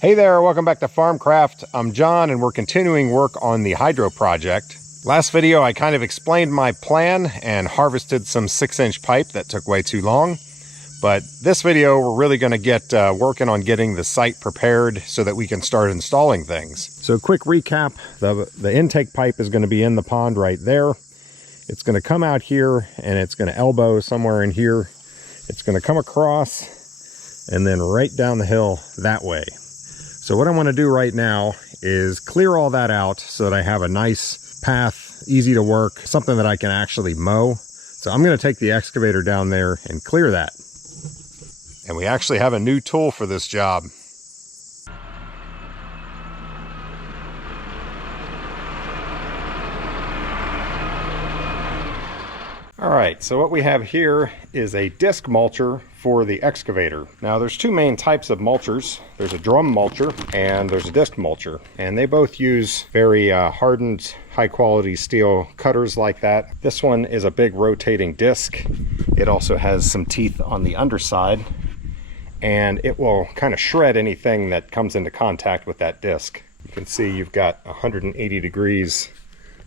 Hey there, welcome back to Farmcraft. I'm John and we're continuing work on the hydro project. Last video I kind of explained my plan and harvested some 6-inch pipe that took way too long. But this video we're really going to get working on getting the site prepared so that we can start installing things. So quick recap, the intake pipe is going to be in the pond right there. It's going to come out here and it's going to elbow somewhere in here. It's going to come across and then right down the hill that way. So what I want to do right now is clear all that out so that I have a nice path, easy to work, something that I can actually mow. So I'm going to take the excavator down there and clear that. And we actually have a new tool for this job. Alright, so what we have here is a disc mulcher for the excavator. Now there's two main types of mulchers. There's a drum mulcher and there's a disc mulcher. And they both use very hardened, high quality steel cutters like that. This one is a big rotating disc. It also has some teeth on the underside. And it will kind of shred anything that comes into contact with that disc. You can see you've got 180 degrees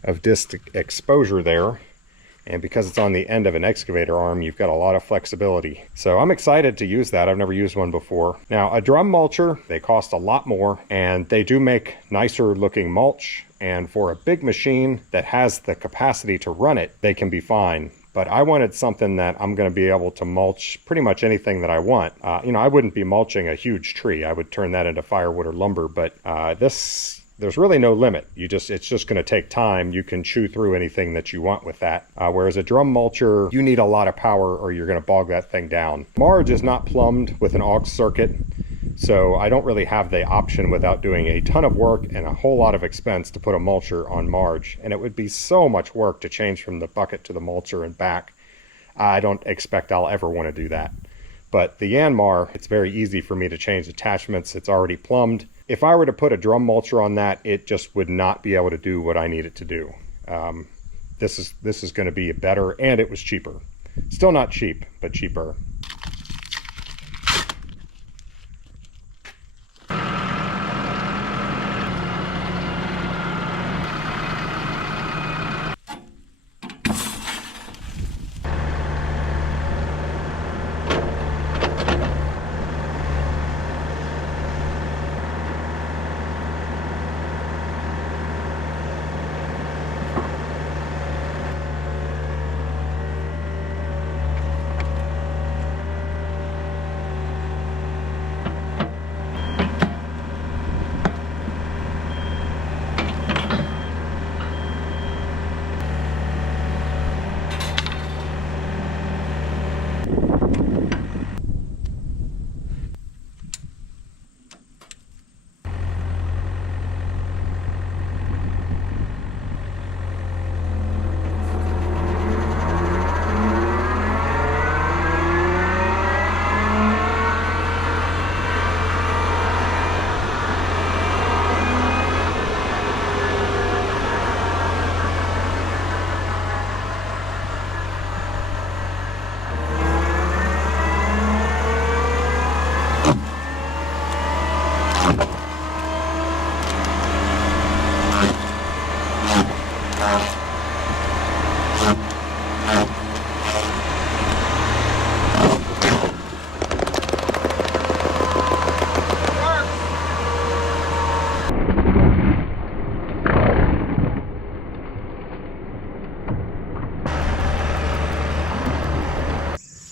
of disc exposure there. And because it's on the end of an excavator arm, you've got a lot of flexibility. So I'm excited to use that. I've never used one before. Now, a drum mulcher, they cost a lot more, and they do make nicer looking mulch. And for a big machine that has the capacity to run it, they can be fine. But I wanted something that I'm going to be able to mulch pretty much anything that I want. I wouldn't be mulching a huge tree. I would turn that into firewood or lumber, but there's really no limit. It's just going to take time. You can chew through anything that you want with that. Whereas a drum mulcher, you need a lot of power or you're going to bog that thing down. Marge is not plumbed with an aux circuit, so I don't really have the option without doing a ton of work and a whole lot of expense to put a mulcher on Marge. And it would be so much work to change from the bucket to the mulcher and back. I don't expect I'll ever want to do that. But the Yanmar, it's very easy for me to change attachments. It's already plumbed. If I were to put a drum mulcher on that, it just would not be able to do what I need it to do. This is going to be better, and it was cheaper. Still not cheap, but cheaper.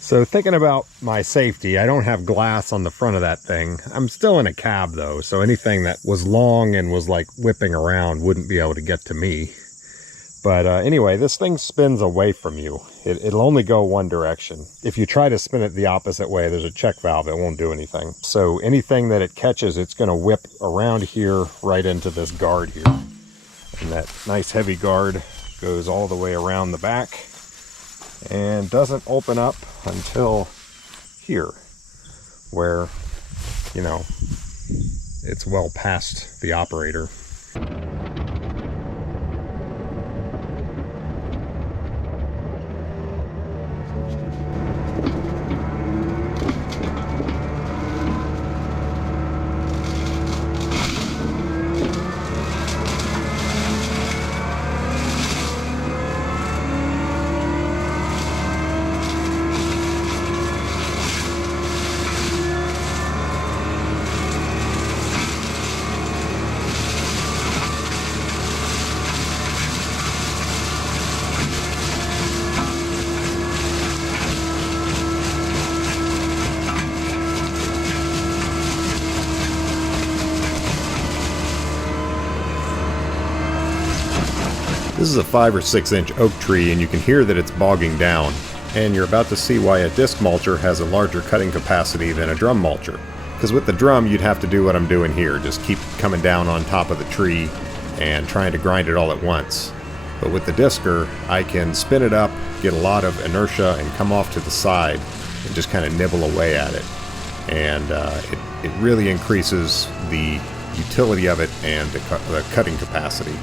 So thinking about my safety, I don't have glass on the front of that thing. I'm still in a cab though, so anything that was long and was like whipping around wouldn't be able to get to me. But anyway, this thing spins away from you. It'll only go one direction. If you try to spin it the opposite way, there's a check valve, it won't do anything. So anything that it catches, it's gonna whip around here right into this guard here. And that nice heavy guard goes all the way around the back and doesn't open up until here, where, you know, it's well past the operator. This is a 5 or 6 inch oak tree, and you can hear that it's bogging down. And you're about to see why a disc mulcher has a larger cutting capacity than a drum mulcher. Because with the drum, you'd have to do what I'm doing here, just keep coming down on top of the tree and trying to grind it all at once. But with the discer, I can spin it up, get a lot of inertia, and come off to the side and just kind of nibble away at it. And it really increases the utility of it and the cutting capacity.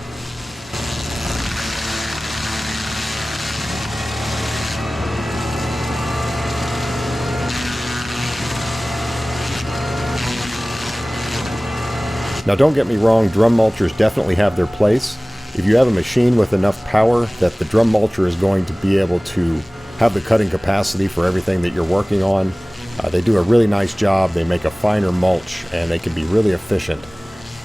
Now don't get me wrong, drum mulchers definitely have their place. If you have a machine with enough power that the drum mulcher is going to be able to have the cutting capacity for everything that you're working on, they do a really nice job. They make a finer mulch and they can be really efficient.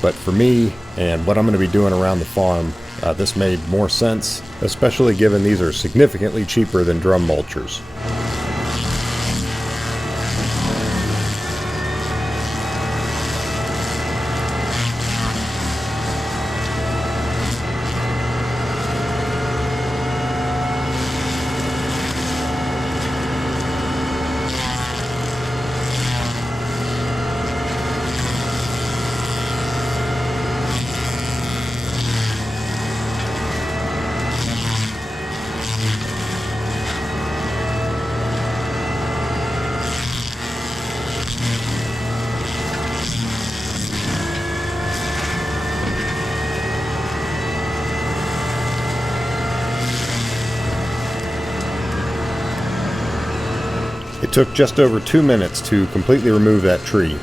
But for me and what I'm going to be doing around the farm, this made more sense, especially given these are significantly cheaper than drum mulchers. It took just over 2 minutes to completely remove that tree.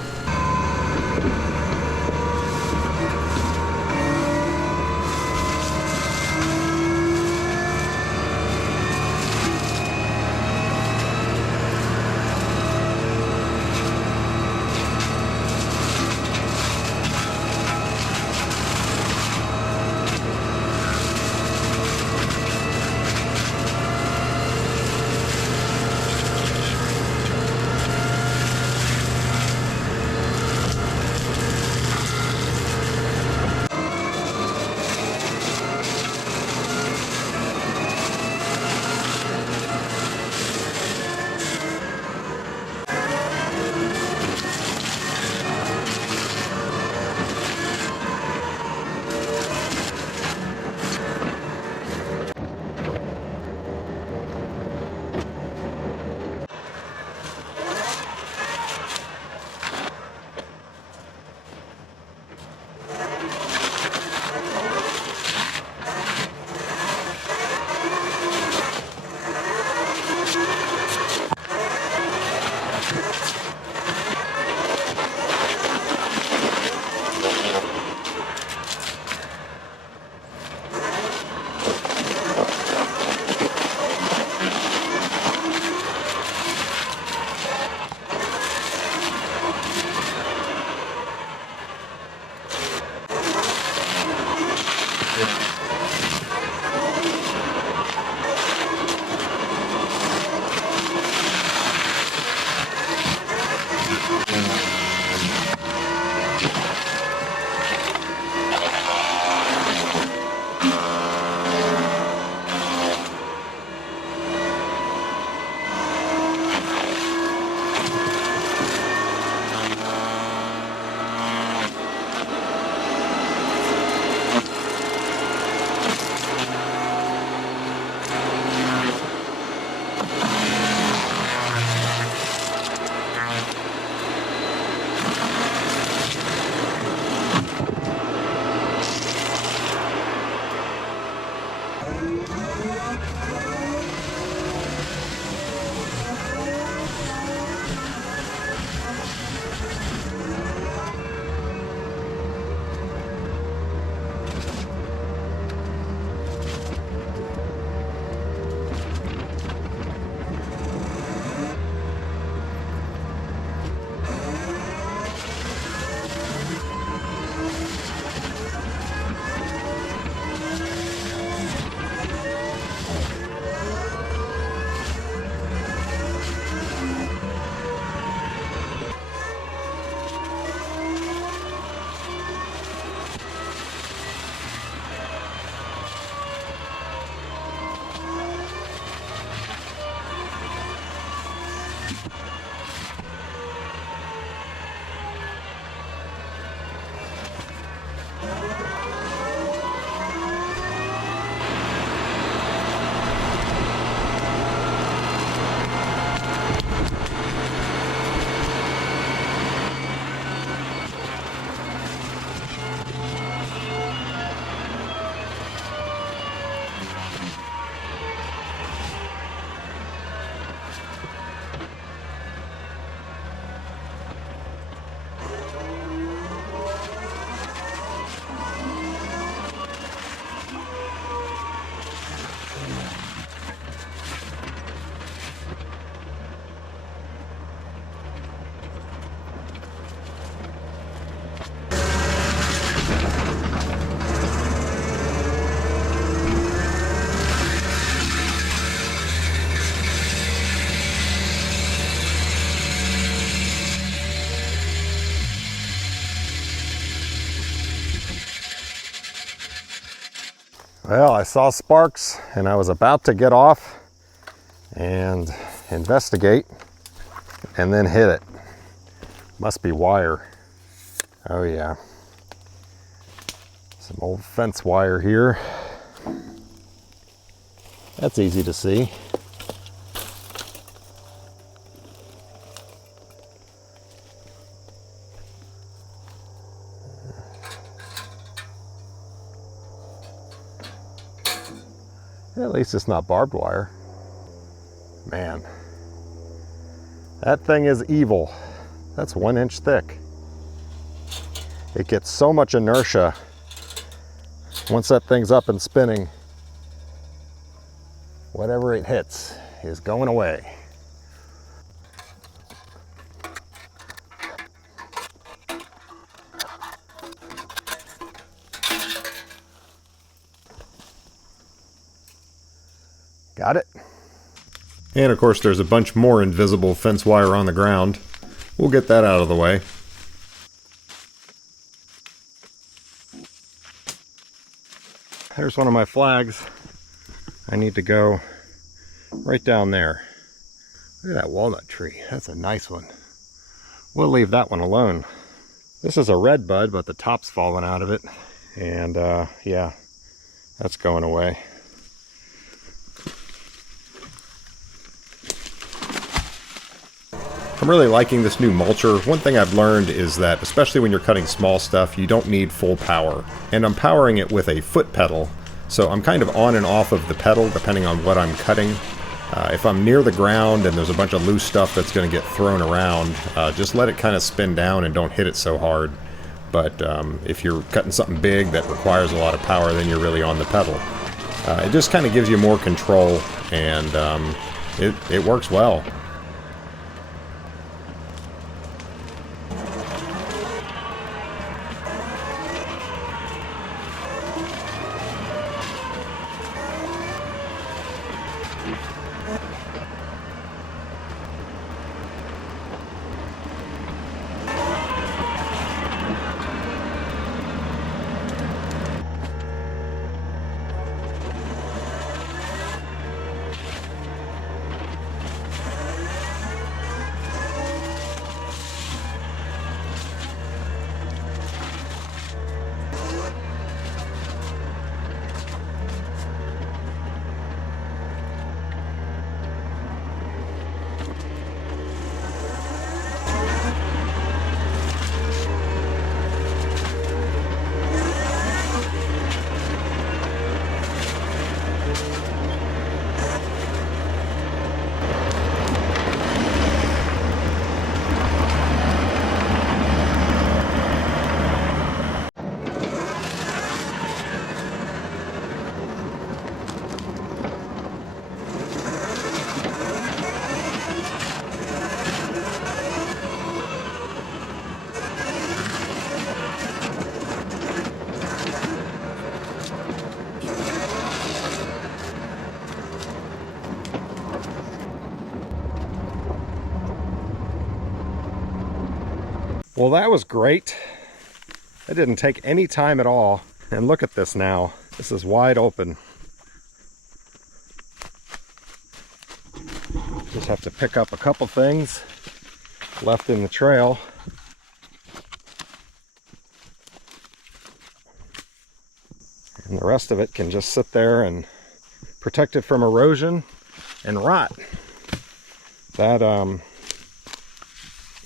Well, I saw sparks and I was about to get off and investigate and then hit it. Must be wire. Oh yeah. Some old fence wire here. That's easy to see. At least it's not barbed wire. Man, that thing is evil. That's 1 inch thick. It gets so much inertia. Once that thing's up and spinning, whatever it hits is going away. Got it. And of course there's a bunch more invisible fence wire on the ground. We'll get that out of the way. There's one of my flags. I need to go right down there. Look at that walnut tree. That's a nice one. We'll leave that one alone. This is a red bud, but the top's fallen out of it. And yeah, that's going away. I'm really liking this new mulcher. One thing I've learned is that, especially when you're cutting small stuff, you don't need full power. And I'm powering it with a foot pedal, so I'm kind of on and off of the pedal depending on what I'm cutting. If I'm near the ground and there's a bunch of loose stuff that's going to get thrown around, just let it kind of spin down and don't hit it so hard. But if you're cutting something big that requires a lot of power, then you're really on the pedal. It just kind of gives you more control, and it works well. Well, that was great. It didn't take any time at all. And look at this now. This is wide open. Just have to pick up a couple things left in the trail. And the rest of it can just sit there and protect it from erosion and rot. That,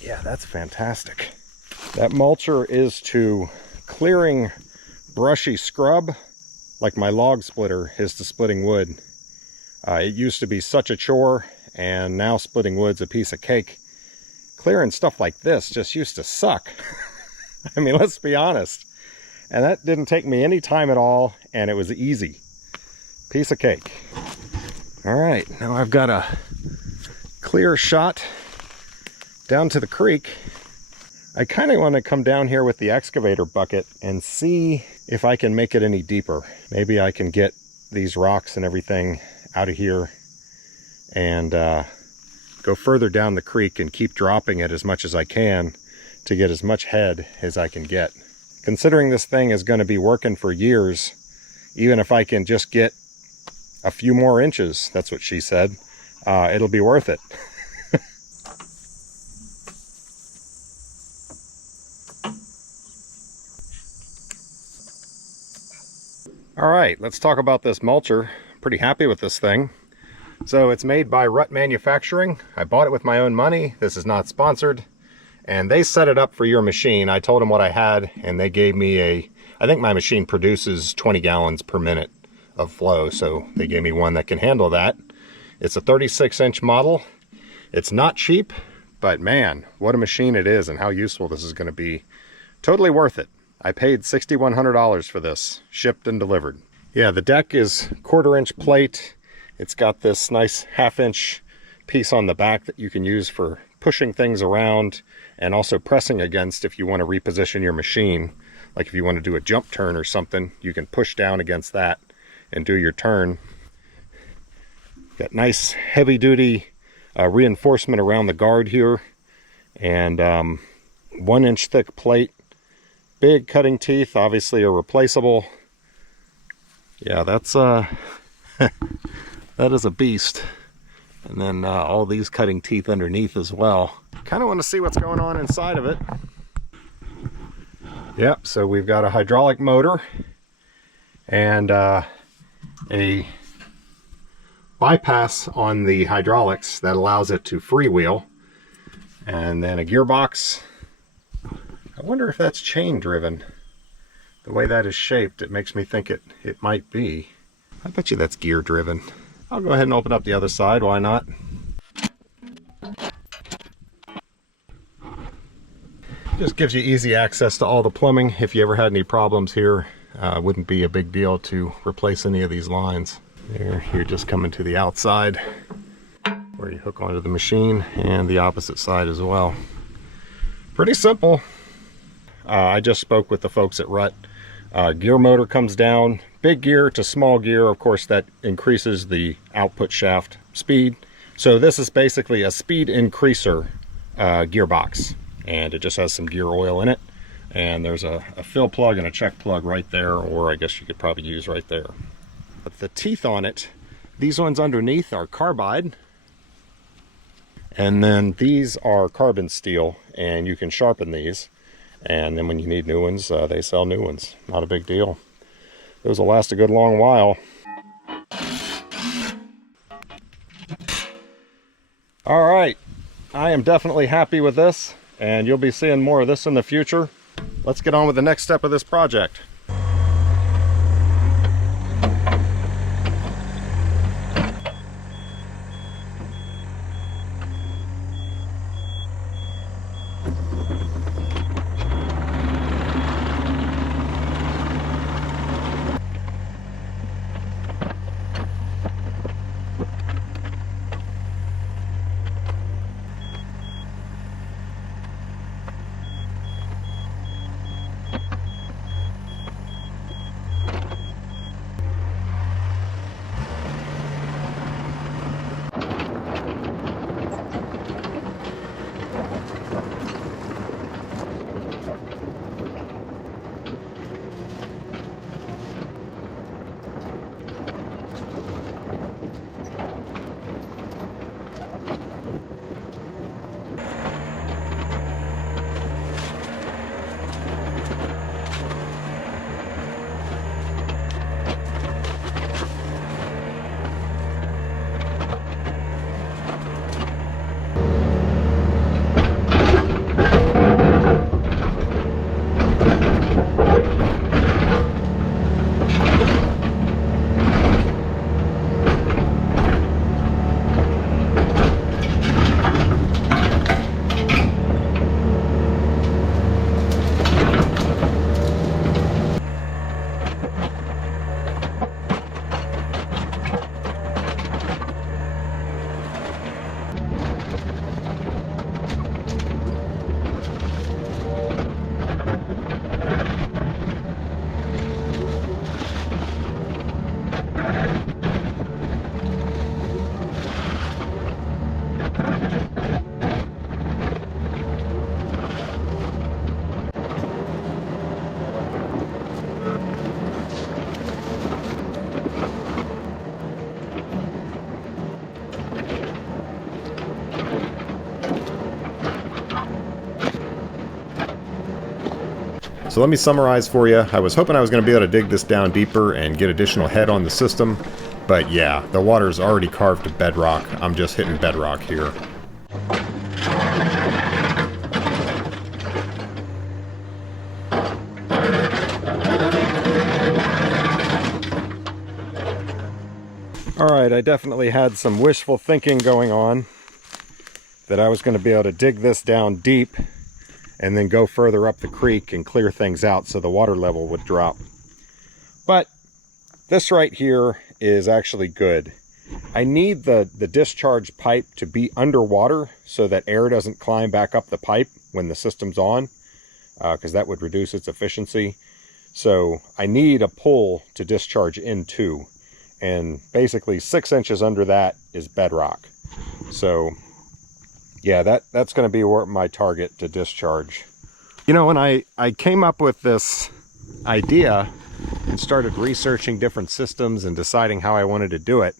yeah, that's fantastic. That mulcher is to clearing brushy scrub, like my log splitter is to splitting wood. It used to be such a chore, and now splitting wood's a piece of cake. Clearing stuff like this just used to suck. I mean, let's be honest. And that didn't take me any time at all, and it was easy. Piece of cake. All right, now I've got a clear shot down to the creek. I kind of want to come down here with the excavator bucket and see if I can make it any deeper. Maybe I can get these rocks and everything out of here and go further down the creek and keep dropping it as much as I can to get as much head as I can get. Considering this thing is going to be working for years, even if I can just get a few more inches, that's what she said, it'll be worth it. All right, let's talk about this mulcher. Pretty happy with this thing. So it's made by Rut Manufacturing. I bought it with my own money. This is not sponsored. And they set it up for your machine. I told them what I had, and they gave me I think my machine produces 20 gallons per minute of flow, so they gave me one that can handle that. It's a 36-inch model. It's not cheap, but man, what a machine it is and how useful this is going to be. Totally worth it. I paid $6,100 for this, shipped and delivered. Yeah, the deck is 1/4-inch plate. It's got this nice 1/2-inch piece on the back that you can use for pushing things around and also pressing against if you want to reposition your machine. Like if you want to do a jump turn or something, you can push down against that and do your turn. Got nice heavy-duty reinforcement around the guard here, and 1-inch thick plate. Big cutting teeth, obviously are replaceable. Yeah, that's that is a beast. And then all these cutting teeth underneath as well. Kind of want to see what's going on inside of it. Yep, so we've got a hydraulic motor and a bypass on the hydraulics that allows it to freewheel. And then a gearbox. I wonder if that's chain driven. The way that is shaped, it makes me think it might be. I bet you that's gear driven. I'll go ahead and open up the other side, why not? Just gives you easy access to all the plumbing. If you ever had any problems here, it wouldn't be a big deal to replace any of these lines. There, you're just coming to the outside where you hook onto the machine, and the opposite side as well. Pretty simple. I just spoke with the folks at Rut. Gear motor comes down, big gear to small gear. Of course, that increases the output shaft speed. So this is basically a speed increaser gearbox, and it just has some gear oil in it. And there's a fill plug and a check plug right there, or I guess you could probably use right there. But the teeth on it, these ones underneath are carbide, and then these are carbon steel, and you can sharpen these. And then when you need new ones, they sell new ones. Not a big deal. Those will last a good long while. All right, I am definitely happy with this, and you'll be seeing more of this in the future. Let's get on with the next step of this project. So let me summarize for you. I was hoping I was going to be able to dig this down deeper and get additional head on the system, but yeah, the water's already carved to bedrock. I'm just hitting bedrock here. Alright, I definitely had some wishful thinking going on that I was going to be able to dig this down deep and then go further up the creek and clear things out so the water level would drop. But this right here is actually good. I need the discharge pipe to be underwater so that air doesn't climb back up the pipe when the system's on, because that would reduce its efficiency. So I need a pull to discharge into. And basically 6 inches under that is bedrock. So yeah, that's going to be my target to discharge. You know, when I came up with this idea and started researching different systems and deciding how I wanted to do it,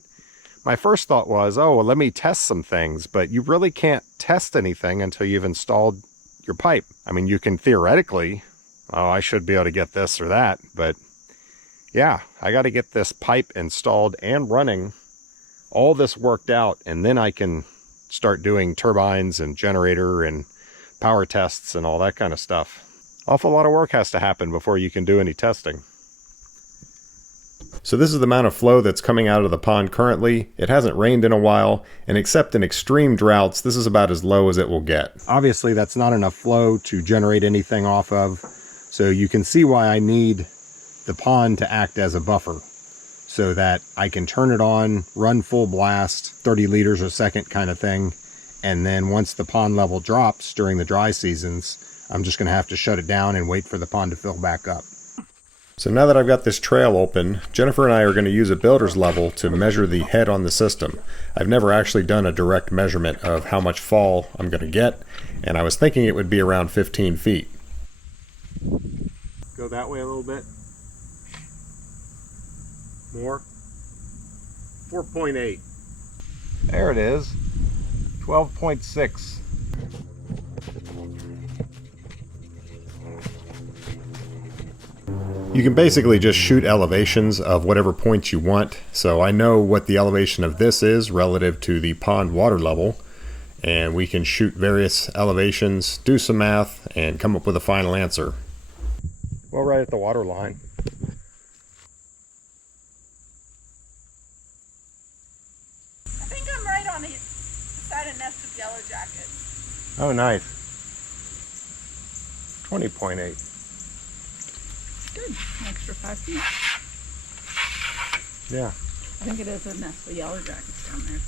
my first thought was, oh, well, let me test some things. But you really can't test anything until you've installed your pipe. I mean, you can theoretically, oh, I should be able to get this or that, but yeah, I got to get this pipe installed and running, all this worked out, and then I can start doing turbines and generator and power tests and all that kind of stuff. Awful lot of work has to happen before you can do any testing. So this is the amount of flow that's coming out of the pond currently. It hasn't rained in a while, and except in extreme droughts, this is about as low as it will get. Obviously, that's not enough flow to generate anything off of, so you can see why I need the pond to act as a buffer so that I can turn it on, run full blast, 30 liters a second kind of thing. And then once the pond level drops during the dry seasons, I'm just going to have to shut it down and wait for the pond to fill back up. So now that I've got this trail open, Jennifer and I are going to use a builder's level to measure the head on the system. I've never actually done a direct measurement of how much fall I'm going to get, and I was thinking it would be around 15 feet. Go that way a little bit. More. 4.8. There it is. 12.6. You can basically just shoot elevations of whatever points you want. So I know what the elevation of this is relative to the pond water level, and we can shoot various elevations, do some math, and come up with a final answer. Well, right at the water line. Inside a nest of yellow jackets. Oh, nice. 20.8. Good. An extra 5 feet. Yeah. I think it is a nest of yellow jackets down there.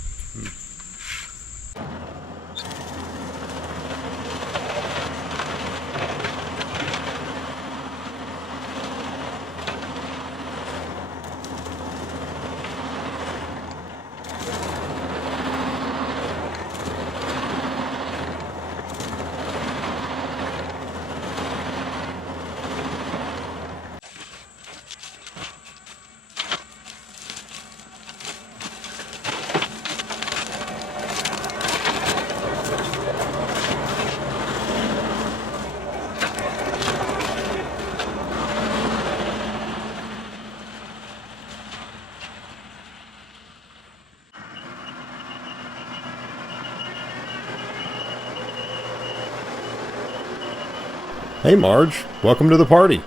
Hey Marge, welcome to the party.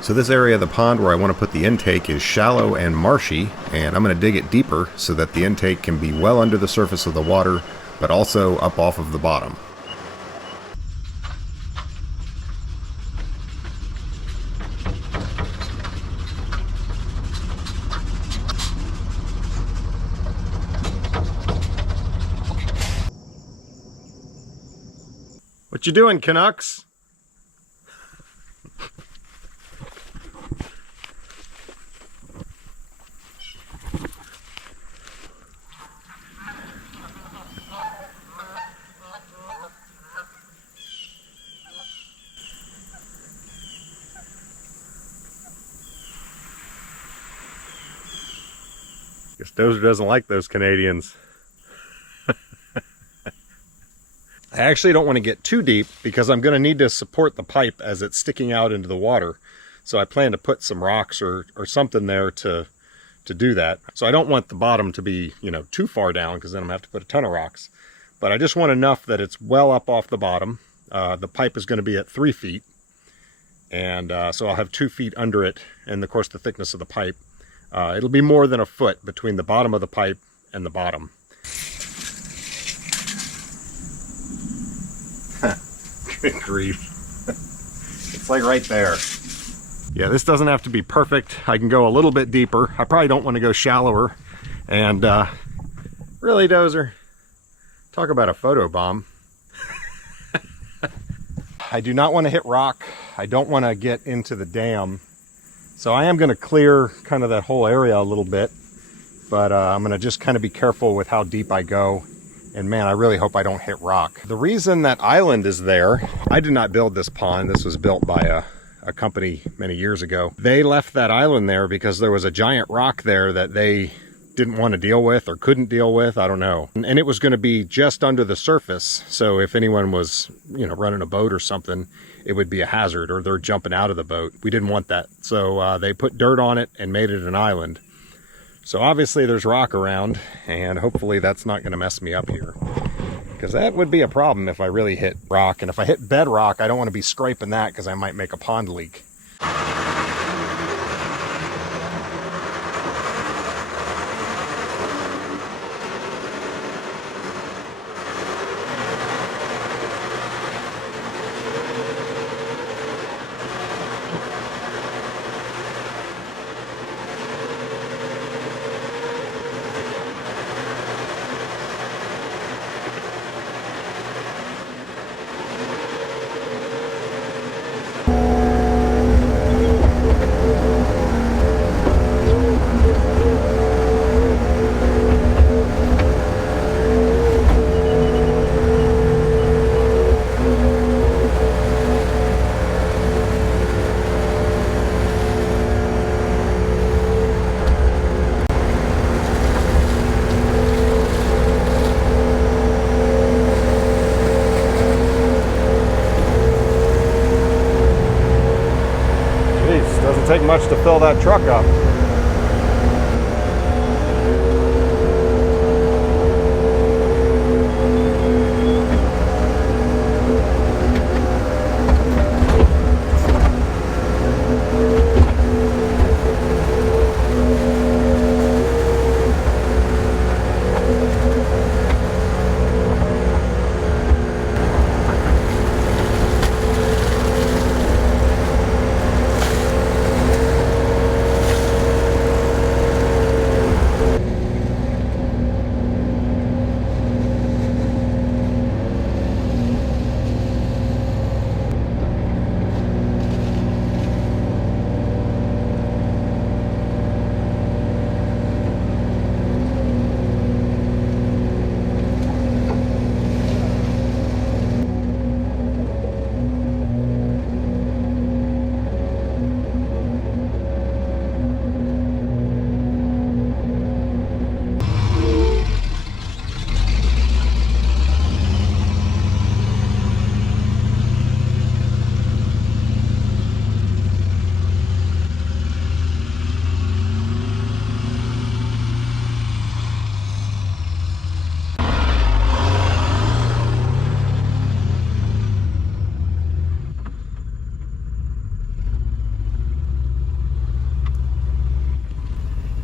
So this area of the pond where I want to put the intake is shallow and marshy, and I'm going to dig it deeper so that the intake can be well under the surface of the water, but also up off of the bottom. What you doing, Canucks? Guess Dozer doesn't like those Canadians. I actually don't want to get too deep because I'm going to need to support the pipe as it's sticking out into the water. So I plan to put some rocks or something there to do that. So I don't want the bottom to be, you know, too far down because then I'm going to have to put a ton of rocks. But I just want enough that it's well up off the bottom. The pipe is going to be at 3 feet. And so I'll have 2 feet under it, and of course the thickness of the pipe. It'll be more than a foot between the bottom of the pipe and the bottom. Good grief. It's like right there. Yeah, this doesn't have to be perfect. I can go a little bit deeper. I probably don't want to go shallower. And really, Dozer, talk about a photo bomb. I do not want to hit rock. I don't want to get into the dam. So I am going to clear kind of that whole area a little bit. But I'm going to just kind of be careful with how deep I go. And man, I really hope I don't hit rock. The reason that island is there, I did not build this pond. This was built by a company many years ago. They left that island there because there was a giant rock there that they didn't want to deal with or couldn't deal with. I don't know. And it was going to be just under the surface. So if anyone was, you know, running a boat or something, it would be a hazard, or they're jumping out of the boat. We didn't want that. So they put dirt on it and made it an island. So obviously there's rock around, and hopefully that's not going to mess me up here. Because that would be a problem if I really hit rock. And if I hit bedrock, I don't want to be scraping that because I might make a pond leak. Take much to fill that truck up.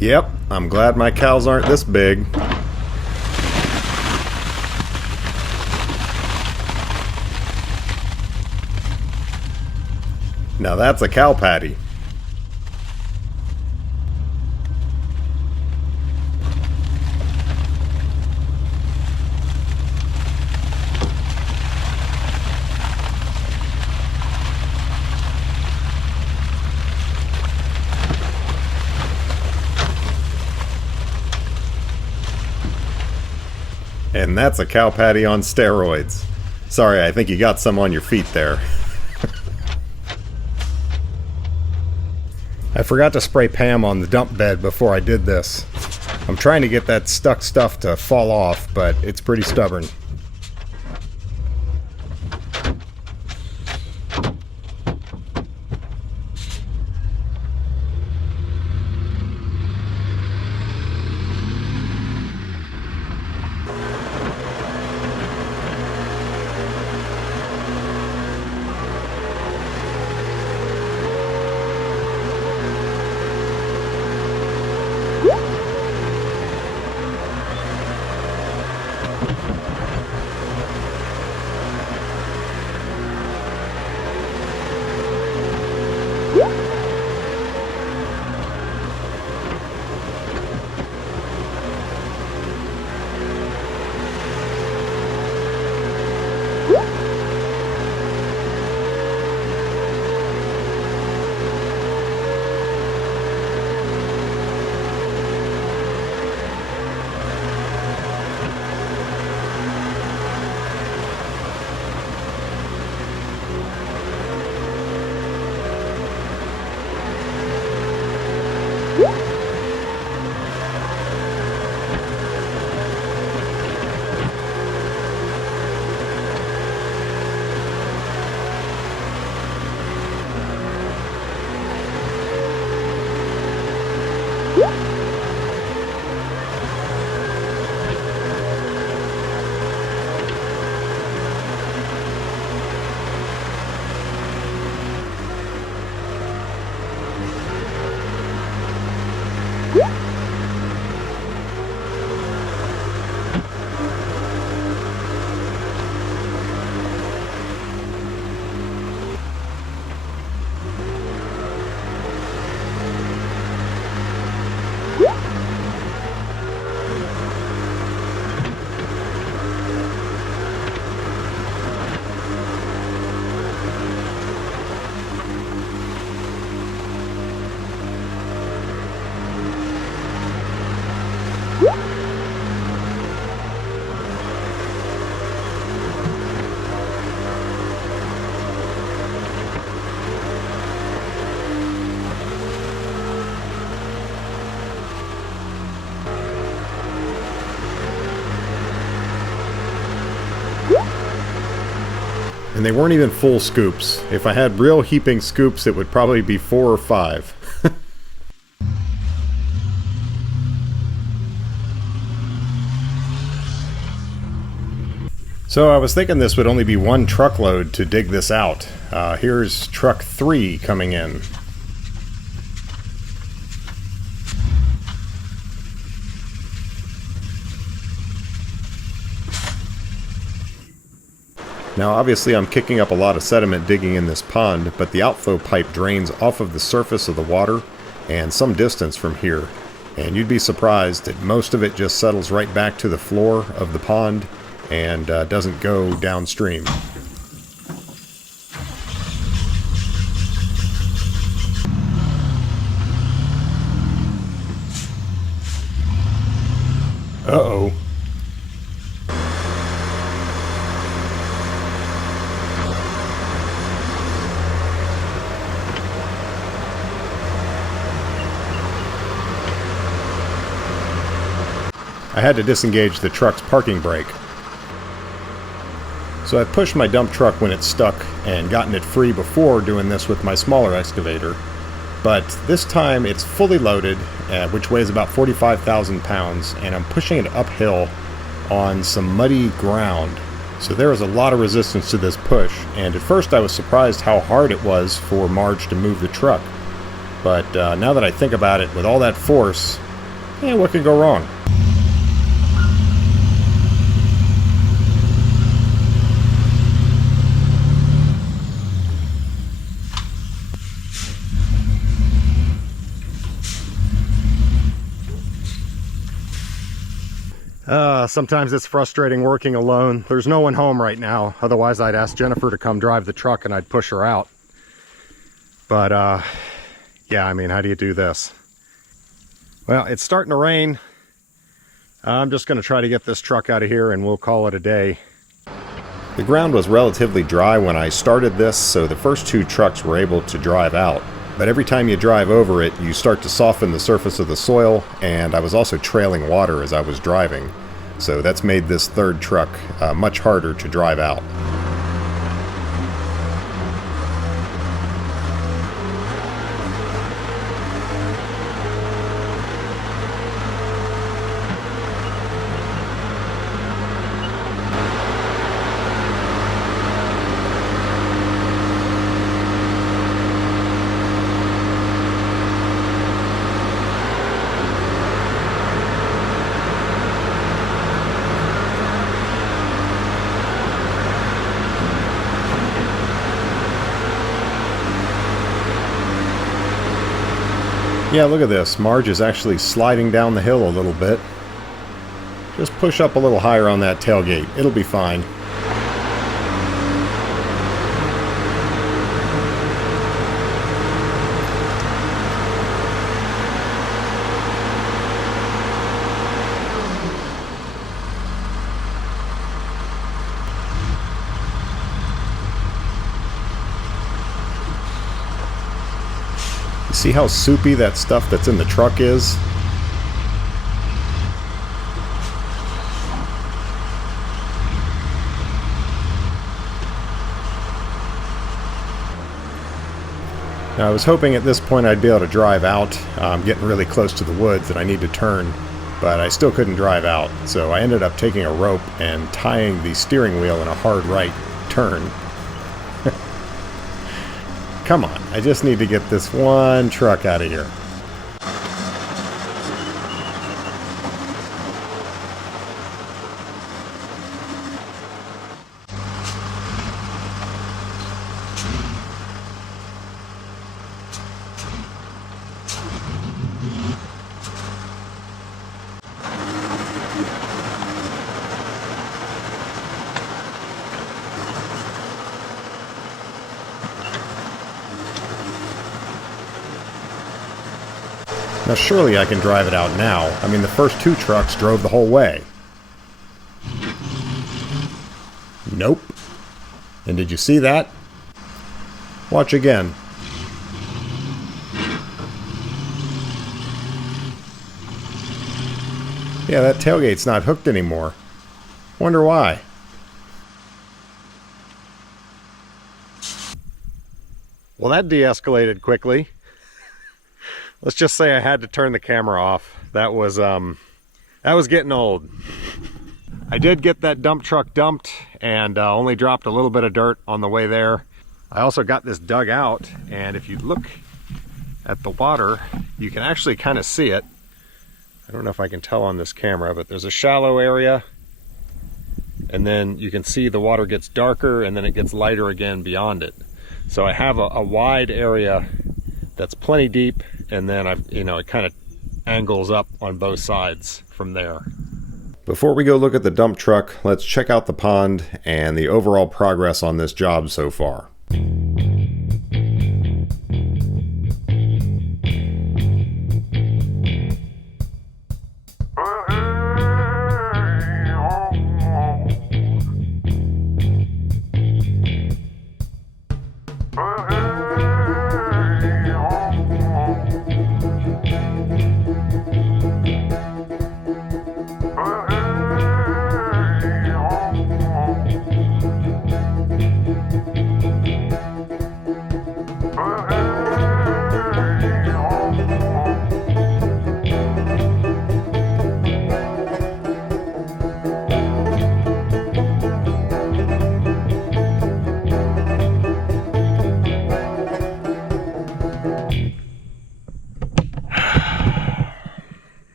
Yep, I'm glad my cows aren't this big. Now that's a cow patty. And that's a cow patty on steroids. Sorry, I think you got some on your feet there. I forgot to spray Pam on the dump bed before I did this. I'm trying to get that stuck stuff to fall off, but it's pretty stubborn. And they weren't even full scoops. If I had real heaping scoops, it would probably be 4 or 5. So I was thinking this would only be one truckload to dig this out. Here's truck 3 coming in. Now obviously I'm kicking up a lot of sediment digging in this pond, but the outflow pipe drains off of the surface of the water and some distance from here. And you'd be surprised that most of it just settles right back to the floor of the pond and doesn't go downstream. Uh-oh. I had to disengage the truck's parking brake. So I pushed my dump truck when it's stuck and gotten it free before doing this with my smaller excavator. But this time it's fully loaded, which weighs about 45,000 pounds, and I'm pushing it uphill on some muddy ground. So there was a lot of resistance to this push, and at first I was surprised how hard it was for Marge to move the truck. But now that I think about it, with all that force, what could go wrong? Sometimes it's frustrating working alone. There's no one home right now. Otherwise, I'd ask Jennifer to come drive the truck and I'd push her out. But, yeah, I mean, how do you do this? Well, it's starting to rain. I'm just going to try to get this truck out of here and we'll call it a day. The ground was relatively dry when I started this, so the first 2 trucks were able to drive out. But every time you drive over it, you start to soften the surface of the soil, and I was also trailing water as I was driving. So that's made this 3rd truck much harder to drive out. Yeah, look at this. Marge is actually sliding down the hill a little bit. Just push up a little higher on that tailgate. It'll be fine. See how soupy that stuff that's in the truck is? Now, I was hoping at this point I'd be able to drive out. I'm getting really close to the woods and I need to turn, but I still couldn't drive out. So I ended up taking a rope and tying the steering wheel in a hard right turn. Come on, I just need to get this one truck out of here. Now surely I can drive it out now. I mean, the first 2 trucks drove the whole way. Nope. And did you see that? Watch again. Yeah, that tailgate's not hooked anymore. Wonder why. Well, that de-escalated quickly. Let's just say I had to turn the camera off. That was getting old. I did get that dump truck dumped and only dropped a little bit of dirt on the way there. I also got this dug out, and if you look at the water, you can actually kind of see it. I don't know if I can tell on this camera, but there's a shallow area, and then you can see the water gets darker and then it gets lighter again beyond it. So I have a wide area that's plenty deep, and then it kind of angles up on both sides from there. Before we go look at the dump truck, let's check out the pond and the overall progress on this job so far.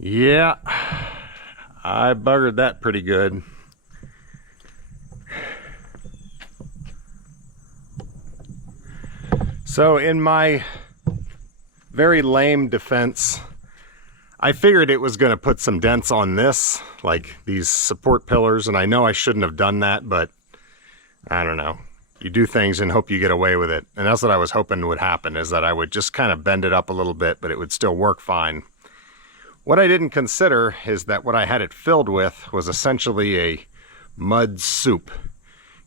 Yeah, I buggered that pretty good. So in my very lame defense, I figured it was going to put some dents on this, like these support pillars, and I know I shouldn't have done that, but I don't know. You do things and hope you get away with it. And that's what I was hoping would happen, is that I would just kind of bend it up a little bit, but it would still work fine. What I didn't consider is that what I had it filled with was essentially a mud soup.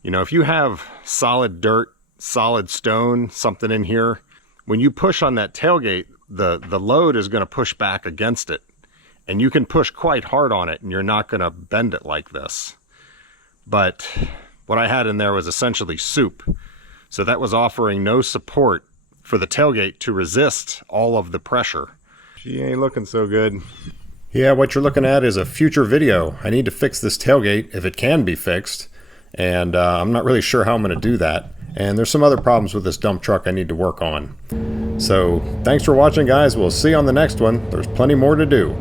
You know, if you have solid dirt, solid stone, something in here, when you push on that tailgate, the load is going to push back against it. And you can push quite hard on it and you're not going to bend it like this. But what I had in there was essentially soup. So that was offering no support for the tailgate to resist all of the pressure. She ain't looking so good. Yeah, what you're looking at is a future video. I need to fix this tailgate if it can be fixed. And I'm not really sure how I'm going to do that. And there's some other problems with this dump truck I need to work on. So thanks for watching, guys. We'll see you on the next one. There's plenty more to do.